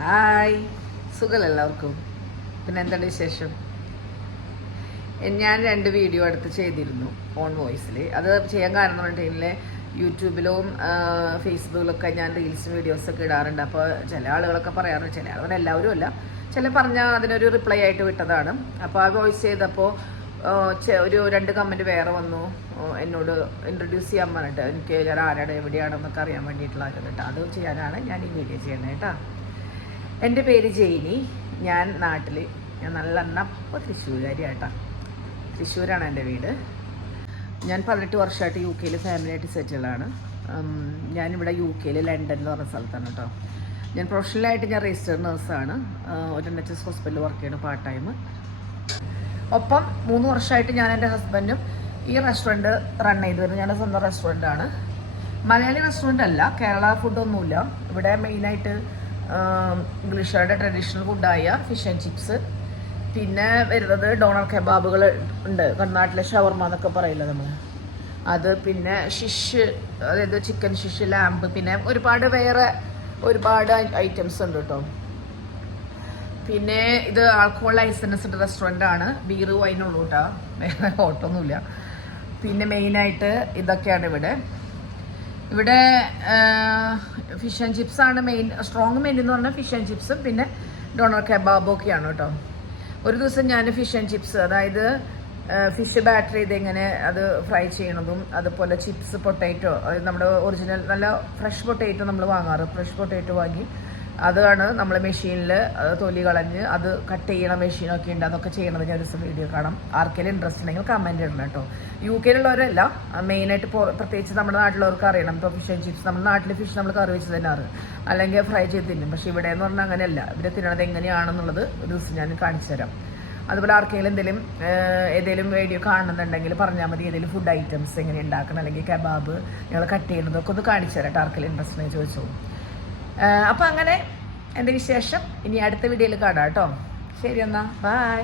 Hi, സുഖമല്ല എല്ലാവർക്കും. പിന്നെ എന്താണ് വിശേഷം? ഞാൻ 2 വീഡിയോ എടുത്ത് ചെയ്തിരുന്നു ഓൺ വോയിസിൽ. അത് ചെയ്യാൻ കാരണം എന്ന് പറഞ്ഞിട്ടുണ്ടെങ്കിൽ യൂട്യൂബിലും ഫേസ്ബുക്കിലൊക്കെ ഞാൻ റീൽസ് വീഡിയോസൊക്കെ ഇടാറുണ്ട്. അപ്പോൾ ചില ആളുകളൊക്കെ പറയാറുണ്ട്, ചില ആളുകൾ എല്ലാവരും അല്ല, ചില പറഞ്ഞാൽ അതിനൊരു റിപ്ലൈ ആയിട്ട് വിട്ടതാണ്. അപ്പോൾ ആ വോയിസ് ചെയ്തപ്പോൾ ഒരു 2 കമൻറ്റ് വേറെ വന്നു, എന്നോട് ഇൻട്രൊഡ്യൂസ് ചെയ്യാൻ പറഞ്ഞിട്ട്. എനിക്ക് ഞാൻ ആരാണ് എവിടെയാണെന്നൊക്കെ അറിയാൻ വേണ്ടിയിട്ടുള്ള കേട്ടോ. അത് ചെയ്യാനാണ് ഞാൻ ഈ വീഡിയോ ചെയ്യണത് കേട്ടോ. എൻ്റെ പേര് ജെയിനി. ഞാൻ നല്ല നപ്പ തൃശ്ശൂരുകാരിയാട്ടാ. തൃശ്ശൂരാണ് എൻ്റെ വീട്. ഞാൻ 18 വർഷമായിട്ട് UK ഫാമിലിയായിട്ട് സെറ്റിലാണ്. ഞാനിവിടെ UK ലണ്ടൻ എന്ന് പറഞ്ഞ സ്ഥലത്താണ് കേട്ടോ. ഞാൻ പ്രൊഫഷണലായിട്ട് ഞാൻ രജിസ്റ്റേർഡ് നേഴ്സാണ്. ഒരു NHS ഹോസ്പിറ്റലിൽ വർക്ക് ചെയ്യണം പാർട്ട് ടൈം. ഒപ്പം 3 വർഷമായിട്ട് ഞാൻ എൻ്റെ ഹസ്ബൻഡും ഈ റെസ്റ്റോറൻറ്റ് റൺ ചെയ്ത് വരുന്നത്. ഞങ്ങളുടെ സ്വന്തം റെസ്റ്റോറൻറ്റാണ്. മലയാളി റെസ്റ്റോറൻ്റ് അല്ല, കേരള ഫുഡൊന്നുമില്ല. ഇവിടെ മെയിനായിട്ട് ഇംഗ്ലീഷുകാരുടെ ട്രഡീഷണൽ ഫുഡായ ഫിഷ് ആൻഡ് ചിപ്സ്, പിന്നെ വരുന്നത് ഡോണർ കബാബുകൾ ഉണ്ട്, കർണാട്ടിലെ ഷവർമ എന്നൊക്കെ പറയില്ല നമ്മൾ, അത്, പിന്നെ ഷിഷ്, അതായത് ചിക്കൻ ഷിഷ്, ലാമ്പ്, പിന്നെ ഒരുപാട് ഐറ്റംസ് ഉണ്ട് കേട്ടോ. പിന്നെ ഇത് ആൽക്കഹോൾ ലൈസൻസ്ഡ് റെസ്റ്റോറൻ്റ് ആണ്. ബീർ വൈനുള്ളൂ കേട്ടോ, വേറെ ഹോട്ടൊന്നുമില്ല. പിന്നെ മെയിനായിട്ട് ഇതൊക്കെയാണ് ഇവിടെ ഫിഷ് ആൻഡ് ചിപ്സ് ആണ് മെയിൻ. സ്ട്രോങ് മെയിൻ എന്ന് പറഞ്ഞാൽ ഫിഷ് ആൻഡ് ചിപ്സും പിന്നെ ഡോണർ കബാബും ഒക്കെയാണ് കേട്ടോ. ഒരു ദിവസം ഞാൻ ഫിഷ് ആൻഡ് ചിപ്സ്, അതായത് ഫിഷ് ബാറ്റർ ചെയ്ത് എങ്ങനെ അത് ഫ്രൈ ചെയ്യണതും, അതുപോലെ ചിപ്സ്, പൊട്ടാറ്റോ, നമ്മുടെ ഒറിജിനൽ നല്ല ഫ്രഷ് പൊട്ടാറ്റോ നമ്മൾ വാങ്ങാറ്. ഫ്രഷ് പൊട്ടാറ്റോ വാങ്ങി അതാണ് നമ്മൾ മെഷീനിൽ തൊലി കളഞ്ഞ് അത് കട്ട് ചെയ്യണ മെഷീനൊക്കെ ഉണ്ട്. അതൊക്കെ ചെയ്യണത് ഞാൻ ഒരു ദിവസം വീഡിയോ കാണാം. ആർക്കെങ്കിലും ഇൻട്രസ്റ്റ് ഉണ്ടെങ്കിൽ കമൻറ്റ് ഇടണം കേട്ടോ. UK ലുള്ളവരല്ല, മെയിനായിട്ട് പ്രത്യേകിച്ച് നമ്മുടെ നാട്ടിലുള്ളവർക്ക് അറിയണം. ഇപ്പോൾ ഫിഷ് ആൻഡ് ചിപ്സ്, നമ്മുടെ നാട്ടിൽ ഫിഷ് നമ്മൾ കറി വെച്ച് തന്നാറ്, അല്ലെങ്കിൽ ഫ്രൈ ചെയ്ത് തിന്നും. പക്ഷേ ഇവിടെ എന്ന് പറഞ്ഞാൽ അങ്ങനെയല്ല. ഇവരെ തിന്നണത് എങ്ങനെയാണെന്നുള്ളത് ഒരു ദിവസം ഞാൻ കാണിച്ചു തരാം. അതുപോലെ ആർക്കെങ്കിലും ഏതെങ്കിലും വീഡിയോ കാണുന്നുണ്ടെങ്കിൽ പറഞ്ഞാൽ മതി. ഏതെങ്കിലും ഫുഡ് ഐറ്റംസ് എങ്ങനെ ഉണ്ടാക്കണം, അല്ലെങ്കിൽ കബാബ് ഞങ്ങൾ കട്ട് ചെയ്യുന്നതൊക്കെ ഒന്ന് കാണിച്ചു തരാം കേട്ടോ. ആർക്കെങ്കിലും ഇൻട്രസ്റ്റ് ഉണ്ടെങ്കിൽ ചോദിച്ചോളൂ. അപ്പം അങ്ങനെ എൻ്റെ വിശേഷം ഇനി അടുത്ത വീഡിയോയിൽ കാണാം കേട്ടോ. ശരി എന്നാൽ, ബൈ.